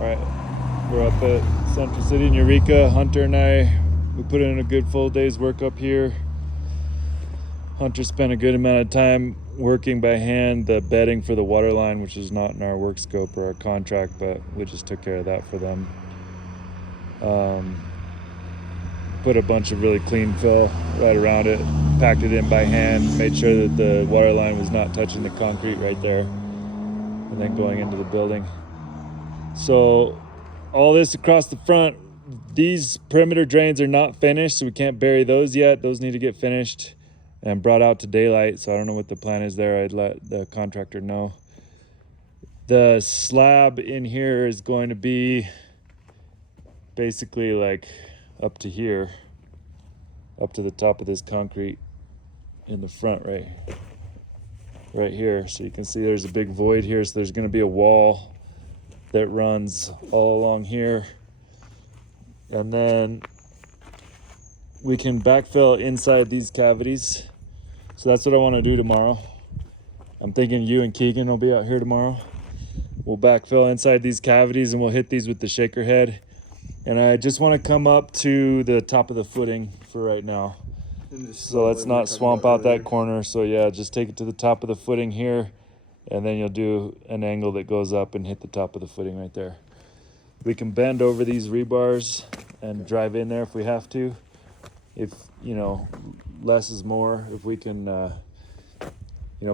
All right, we're up at Central City in Eureka. Hunter and I, we put in a good full day's work up here. Hunter spent a good amount of time working by hand the bedding for the water line, which is not in our work scope or our contract, but we just took care of that for them. Put a bunch of really clean fill right around it, packed it in by hand, made sure that the water line was not touching the concrete right there, and then going into the building. So all this across the front, these perimeter drains are not finished, so we can't bury those yet. Those need to get finished and brought out to daylight. So I don't know what the plan is there. I'd let the contractor know. The slab in here is going to be basically like up to here, up to the top of this concrete in the front right here. So you can see there's a big void here. So there's going to be a wall that runs all along here, and then we can backfill inside these cavities. So that's what I want to do tomorrow. I'm thinking you and Keegan will be out here tomorrow. We'll backfill inside these cavities and we'll hit these with the shaker head. And I just want to come up to the top of the footing for right now. So let's not swamp out that corner. So yeah, just take it to the top of the footing here, and then you'll do an angle that goes up and hit the top of the footing right there. We can bend over these rebars and drive in there if we have to. If, you know, less is more. If we can,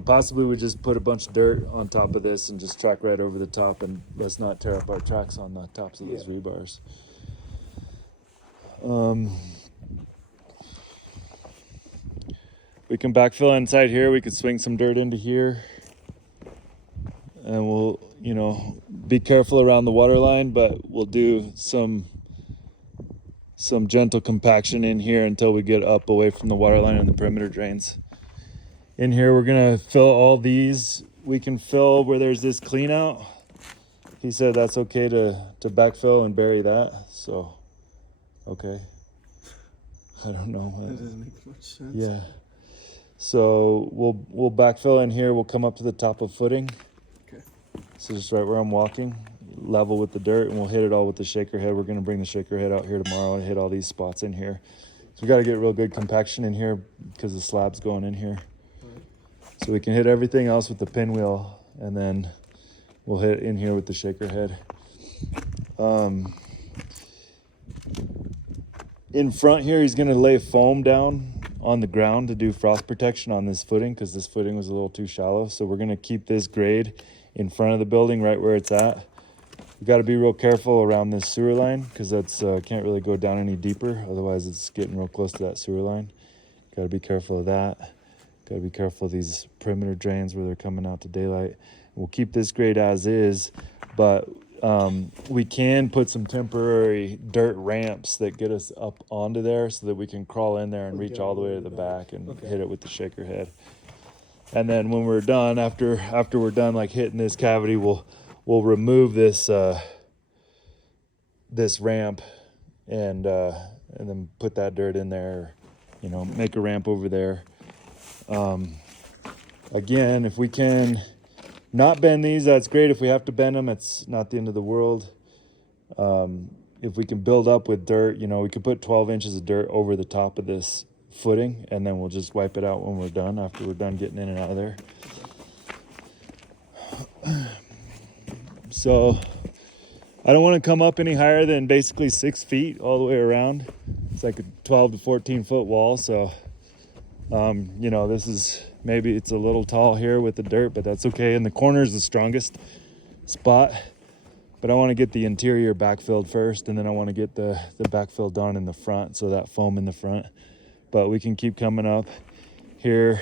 possibly we just put a bunch of dirt on top of this and just track right over the top, and let's not tear up our tracks on the tops of these rebars. We can backfill inside here. We could swing some dirt into here. And we'll, be careful around the water line, but we'll do some gentle compaction in here until we get up away from the water line and the perimeter drains. In here, we're gonna fill all these. We can fill where there's this clean out. He said that's okay to backfill and bury that. So, okay. I don't know. That doesn't make much sense. Yeah. So we'll backfill in here. We'll come up to the top of footing. Okay. So just right where I'm walking, level with the dirt, and we'll hit it all with the shaker head. We're going to bring the shaker head out here tomorrow and hit all these spots in here. So we got to get real good compaction in here because the slab's going in here. Right. So we can hit everything else with the pinwheel, and then we'll hit in here with the shaker head. In front here, he's going to lay foam down on the ground to do frost protection on this footing because this footing was a little too shallow. So we're going to keep this grade in front of the building right where it's at. We got to be real careful around this sewer line because that's can't really go down any deeper. Otherwise, it's getting real close to that sewer line. Got to be careful of that. Got to be careful of these perimeter drains where they're coming out to daylight. We'll keep this grade as is, but we can put some temporary dirt ramps that get us up onto there so that we can crawl in there and reach all the way to the back and hit it with the shaker head. And then when we're done, after we're done like hitting this cavity, we'll remove this this ramp and then put that dirt in there, make a ramp over there. Again, if we can not bend these, that's great. If we have to bend them, it's not the end of the world. If we can build up with dirt, we could put 12 inches of dirt over the top of this footing, and then we'll just wipe it out when we're done, after we're done getting in and out of there. So I don't want to come up any higher than basically 6 feet all the way around. It's like a 12 to 14 foot wall. So, this is, maybe it's a little tall here with the dirt, but that's okay. And the corner is the strongest spot. But I want to get the interior backfilled first, and then I want to get the backfill done in the front, so that foam in the front. But we can keep coming up here,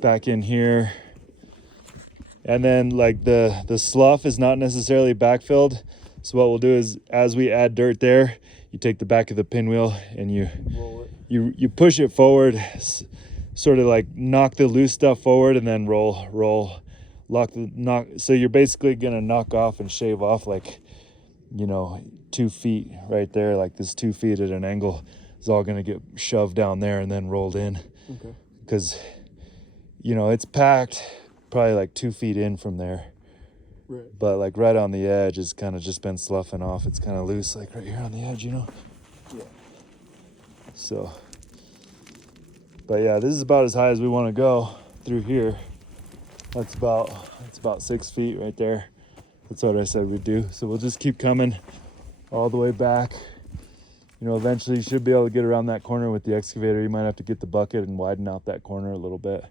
back in here. And then like the slough is not necessarily backfilled. So what we'll do is, as we add dirt there, you take the back of the pinwheel and you push it forward, sort of like knock the loose stuff forward, and then roll, knock. So you're basically gonna knock off and shave off like, 2 feet right there, like this 2 feet at an angle is all gonna get shoved down there and then rolled in. Okay. Because, it's packed probably like 2 feet in from there. Right. But like right on the edge, it's kind of just been sloughing off. It's kind of loose, like right here on the edge, you know? Yeah. So, but yeah, this is about as high as we want to go through here. That's about 6 feet right there. That's what I said we'd do. So we'll just keep coming all the way back. You know, eventually you should be able to get around that corner with the excavator. You might have to get the bucket and widen out that corner a little bit.